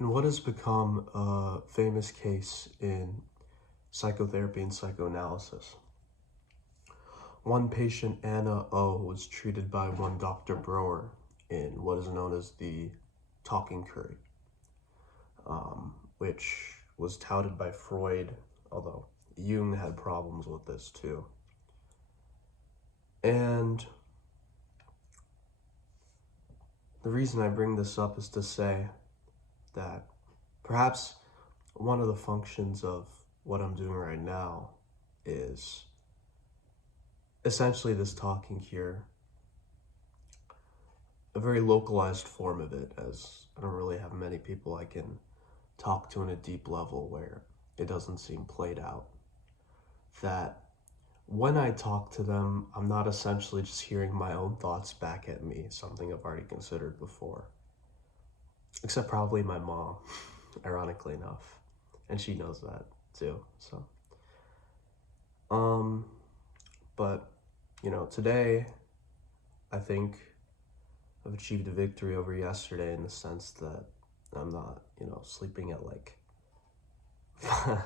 In what has become a famous case in psychotherapy and psychoanalysis, one patient, Anna O, was treated by one Dr. Broer in what is known as the talking curry, which was touted by Freud, although Jung had problems with this too. And the reason I bring this up is to say that perhaps one of the functions of what I'm doing right now is essentially this talking cure, a very localized form of it, as I don't really have many people I can talk to on a deep level where it doesn't seem played out. That when I talk to them, I'm not essentially just hearing my own thoughts back at me, something I've already considered before. Except probably my mom, ironically enough. And she knows that too, so. But, today, I think I've achieved a victory over yesterday in the sense that I'm not, sleeping at like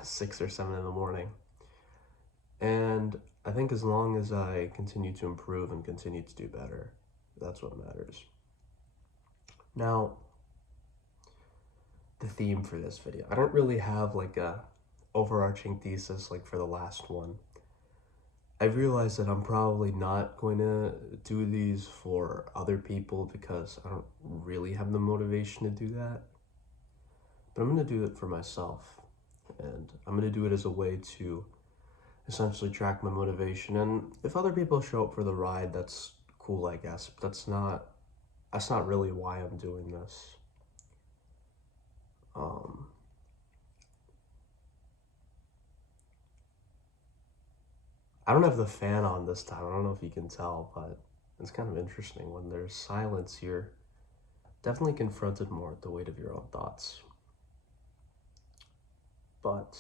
6 or 7 in the morning. And I think as long as I continue to improve and continue to do better, that's what matters. Now, the theme for this video. I don't really have like a overarching thesis like for the last one. I realized that I'm probably not going to do these for other people because I don't really have the motivation to do that. But I'm going to do it for myself. And I'm going to do it as a way to essentially track my motivation. And if other people show up for the ride, that's cool, I guess. But that's not really why I'm doing this. I don't have the fan on this time. I don't know if you can tell, but it's kind of interesting. When there's silence, you're definitely confronted more with the weight of your own thoughts. But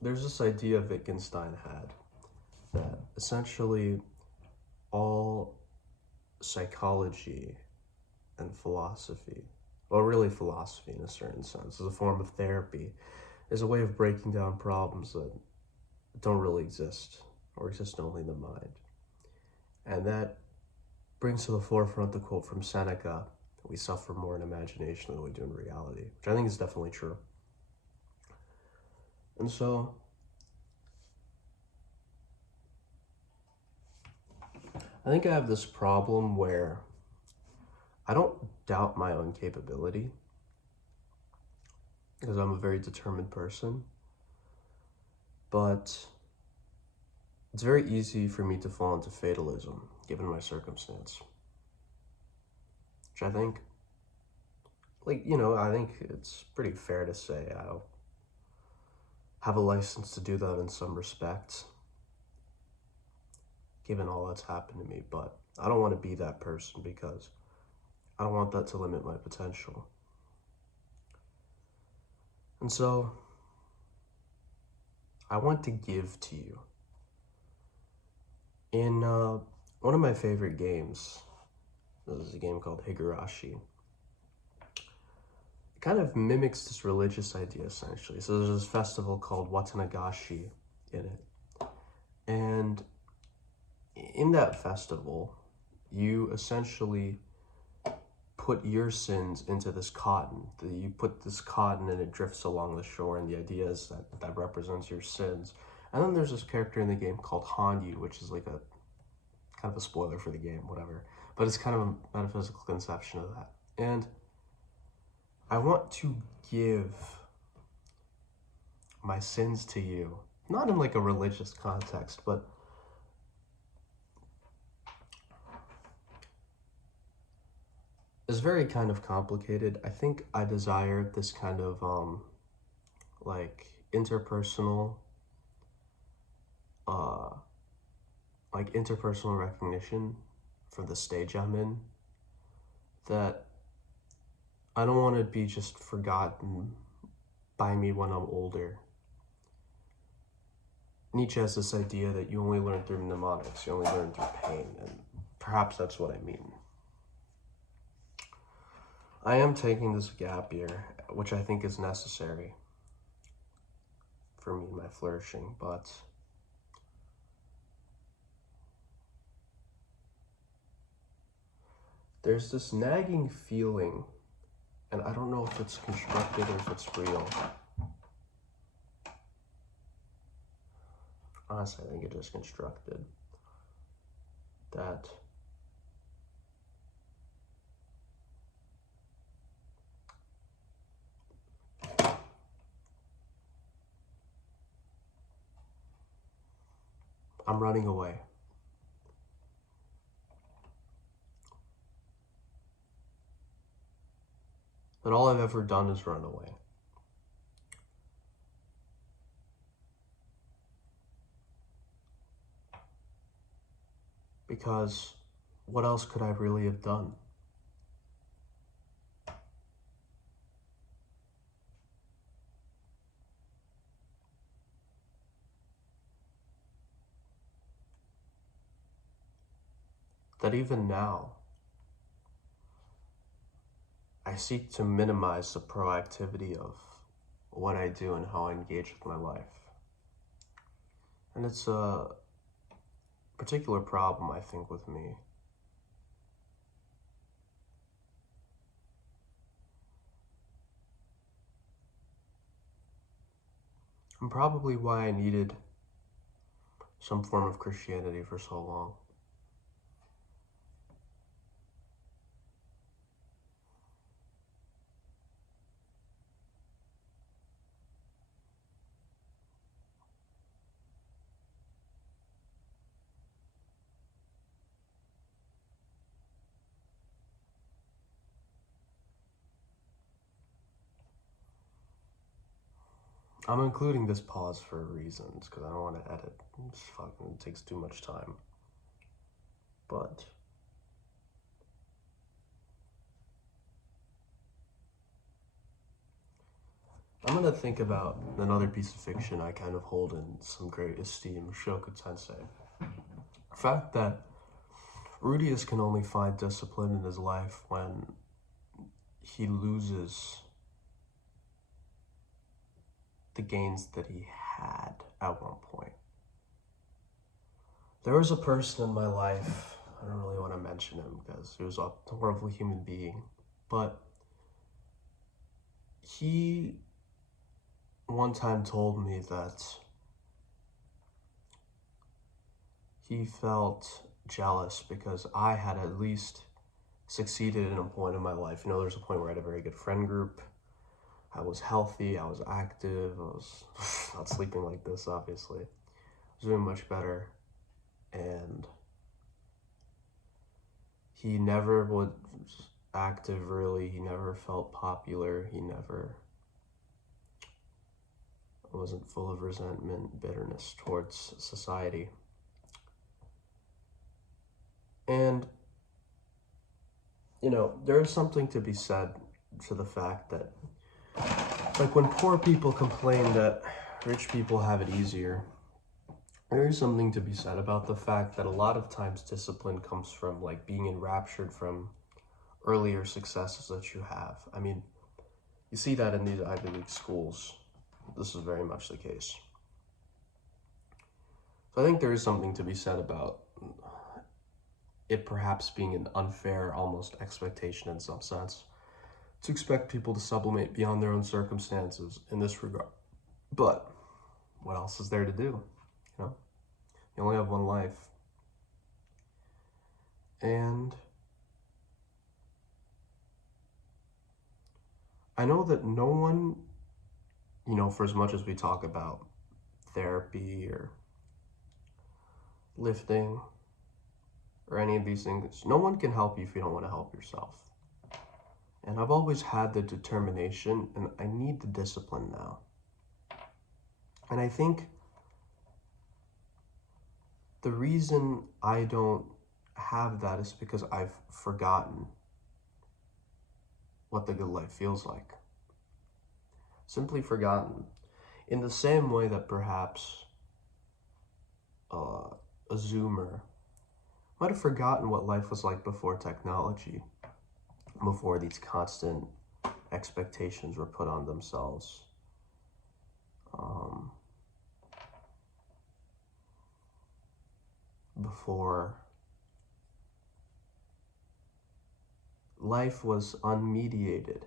there's this idea Wittgenstein had that essentially all psychology and philosophy, well, really philosophy in a certain sense, is a form of therapy, is a way of breaking down problems that don't really exist or exist only in the mind. And that brings to the forefront the quote from Seneca, that we suffer more in imagination than we do in reality, which I think is definitely true. And so, I think I have this problem where I don't doubt my own capability because I'm a very determined person, but it's very easy for me to fall into fatalism given my circumstance, which I think, I think it's pretty fair to say I have a license to do that in some respects, given all that's happened to me, but I don't want to be that person because I don't want that to limit my potential. And so, I want to give to you. In one of my favorite games, this is a game called Higurashi. It kind of mimics this religious idea, essentially. So there's this festival called Watanagashi in it. And in that festival, you essentially put your sins into this cotton. You put this cotton and it drifts along the shore, and the idea is that represents your sins. And then there's this character in the game called Hanyu, which is like a kind of a spoiler for the game, whatever. But it's kind of a metaphysical conception of that. And I want to give my sins to you, not in like a religious context, but it's very kind of complicated. I think I desire this kind of like interpersonal interpersonal recognition for the stage I'm in, that I don't want to be just forgotten by me when I'm older. Nietzsche has this idea that you only learn through mnemonics, you only learn through pain, and perhaps that's what I mean. I am taking this gap year, which I think is necessary for me and my flourishing, but there's this nagging feeling, and I don't know if it's constructed or if it's real. Honestly, I think it is constructed. That I'm running away. That all I've ever done is run away. Because what else could I really have done? That even now, I seek to minimize the proactivity of what I do and how I engage with my life. And it's a particular problem, I think, with me. And probably why I needed some form of Christianity for so long. I'm including this pause for reasons, because I don't want to edit. It takes too much time. But I'm going to think about another piece of fiction I kind of hold in some great esteem, Shoku Tensei. The fact that Rudius can only find discipline in his life when he loses the gains that he had at one point. There was a person in my life, I don't really want to mention him because he was a horrible human being, but he one time told me that he felt jealous because I had at least succeeded in a point in my life. You know, there's a point where I had a very good friend group. I was healthy, I was active, I was not sleeping like this, obviously. I was doing much better. And he never was active, really. He never felt popular. He never wasn't full of resentment, bitterness towards society. And, you know, there's something to be said to the fact that, like, when poor people complain that rich people have it easier, there is something to be said about the fact that a lot of times discipline comes from, like, being enraptured from earlier successes that you have. I mean, you see that in these Ivy League schools. This is very much the case. So I think there is something to be said about it perhaps being an unfair, almost expectation in some sense, to expect people to sublimate beyond their own circumstances in this regard. But what else is there to do? You know, you only have one life. And I know that no one, you know, for as much as we talk about therapy or lifting or any of these things, no one can help you if you don't want to help yourself. And I've always had the determination, and I need the discipline now. And I think the reason I don't have that is because I've forgotten what the good life feels like. Simply forgotten. In the same way that perhaps a Zoomer might have forgotten what life was like before technology, before these constant expectations were put on themselves. Before life was unmediated.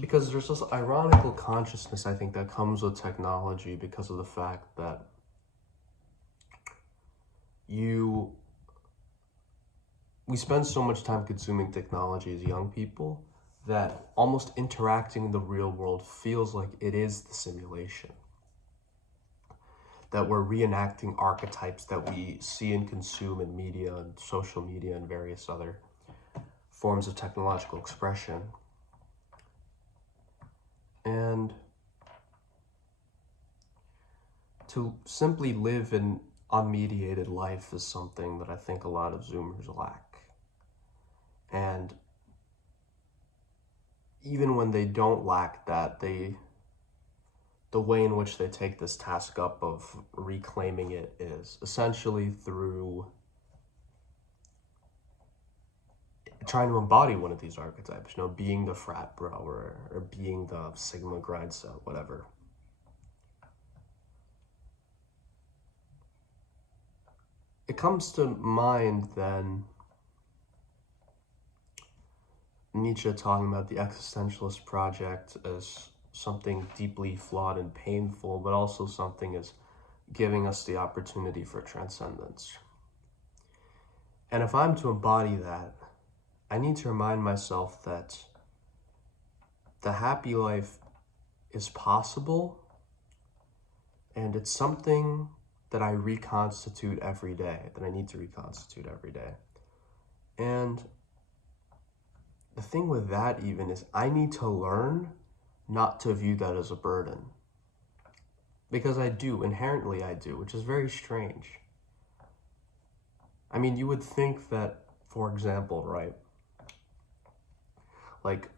Because there's this ironical consciousness, I think, that comes with technology because of the fact that we spend so much time consuming technology as young people that almost interacting in the real world feels like it is the simulation. That we're reenacting archetypes that we see and consume in media and social media and various other forms of technological expression. And to simply live an unmediated life is something that I think a lot of Zoomers lack. And even when they don't lack that, the way in which they take this task up of reclaiming it is essentially through trying to embody one of these archetypes, being the frat bro or being the Sigma grind set, whatever. It comes to mind then Nietzsche talking about the existentialist project as something deeply flawed and painful, but also something as giving us the opportunity for transcendence. And if I'm to embody that, I need to remind myself that the happy life is possible, and it's something that I reconstitute every day, that I need to reconstitute every day. And the thing with that even is I need to learn not to view that as a burden. Because inherently I do, which is very strange. I mean, you would think that, for example, right? Like,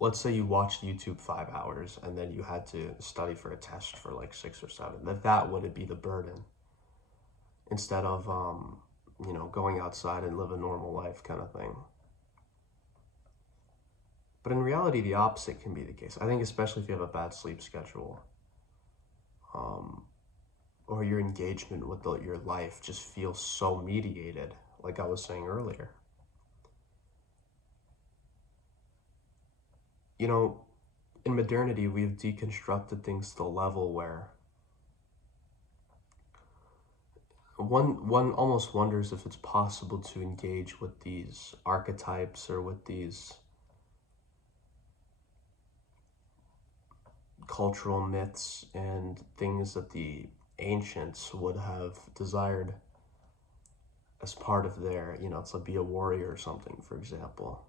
let's say you watched YouTube 5 hours and then you had to study for a test for like 6 or 7, that wouldn't be the burden. Instead of, going outside and live a normal life kind of thing. But in reality, the opposite can be the case. I think especially if you have a bad sleep schedule, or your engagement with your life just feels so mediated, like I was saying earlier. In modernity, we've deconstructed things to the level where one almost wonders if it's possible to engage with these archetypes or with these cultural myths and things that the ancients would have desired as part of their, to be a warrior or something, for example.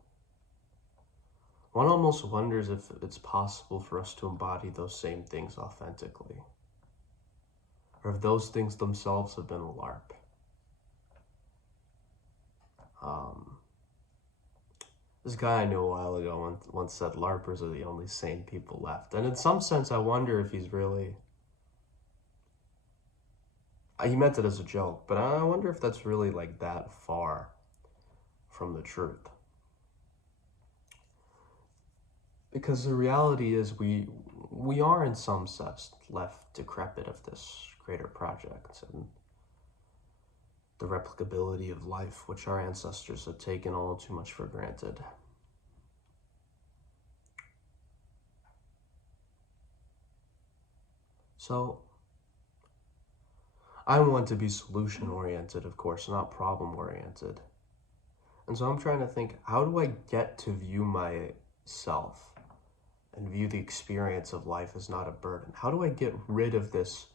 One almost wonders if it's possible for us to embody those same things authentically, or if those things themselves have been a LARP. This guy I knew a while ago once said LARPers are the only sane people left. And in some sense, I wonder if he's really... He meant it as a joke, but I wonder if that's really like that far from the truth. Because the reality is we are in some sense left decrepit of this greater project and the replicability of life, which our ancestors had taken all too much for granted. So, I want to be solution-oriented, of course, not problem-oriented. And so I'm trying to think, how do I get to view myself and view the experience of life as not a burden? How do I get rid of this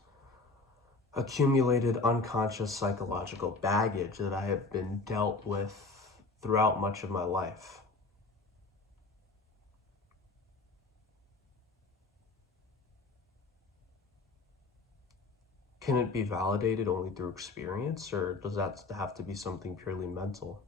accumulated unconscious psychological baggage that I have been dealt with throughout much of my life? Can it be validated only through experience, or does that have to be something purely mental?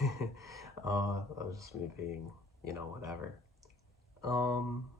That was just me being, whatever. Um,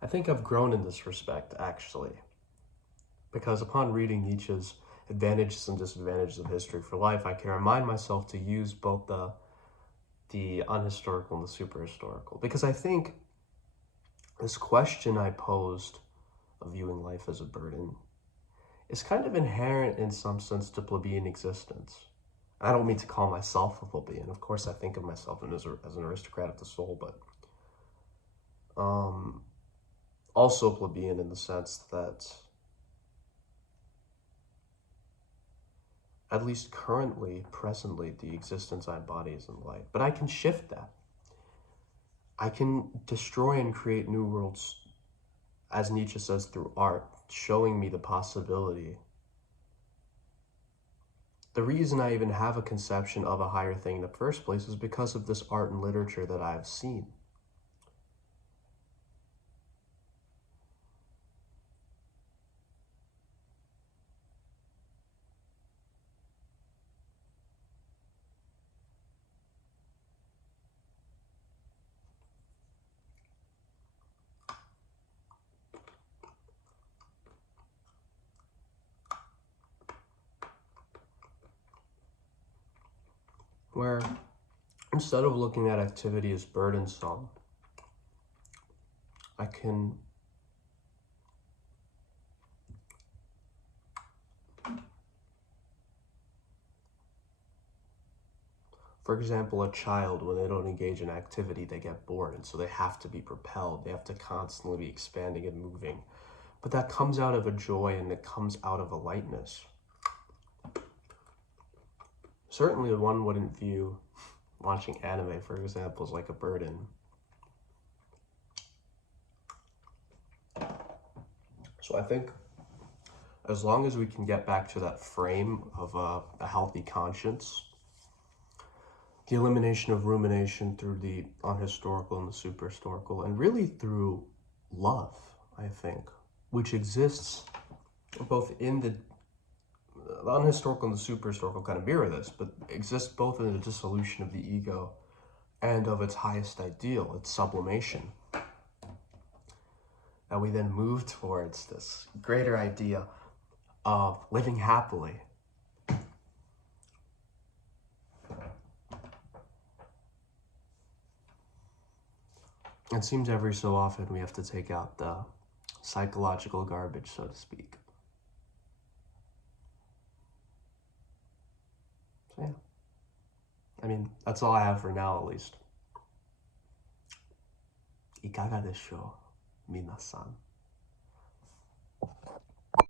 I think I've grown in this respect, actually, because upon reading Nietzsche's Advantages and Disadvantages of History for Life, I can remind myself to use both the unhistorical and the superhistorical. Because I think this question I posed of viewing life as a burden is kind of inherent in some sense to plebeian existence. I don't mean to call myself a plebeian. Of course, I think of myself as an aristocrat of the soul, but um, also plebeian in the sense that, at least currently, presently, the existence I embody is in light. But I can shift that. I can destroy and create new worlds, as Nietzsche says, through art, showing me the possibility. The reason I even have a conception of a higher thing in the first place is because of this art and literature that I have seen. Where instead of looking at activity as burdensome, I can for example, a child, when they don't engage in activity, they get bored, and so they have to be propelled. They have to constantly be expanding and moving. But that comes out of a joy and it comes out of a lightness. Certainly, one wouldn't view watching anime, for example, as like a burden. So I think as long as we can get back to that frame of a healthy conscience, the elimination of rumination through the unhistorical and the superhistorical, and really through love, I think, which exists both in the unhistorical and the superhistorical kind of mirror this, but exists both in the dissolution of the ego and of its highest ideal, its sublimation. And we then move towards this greater idea of living happily. It seems every so often we have to take out the psychological garbage, so to speak. So yeah. I mean, that's all I have for now, at least. いかがでしょう、皆さん。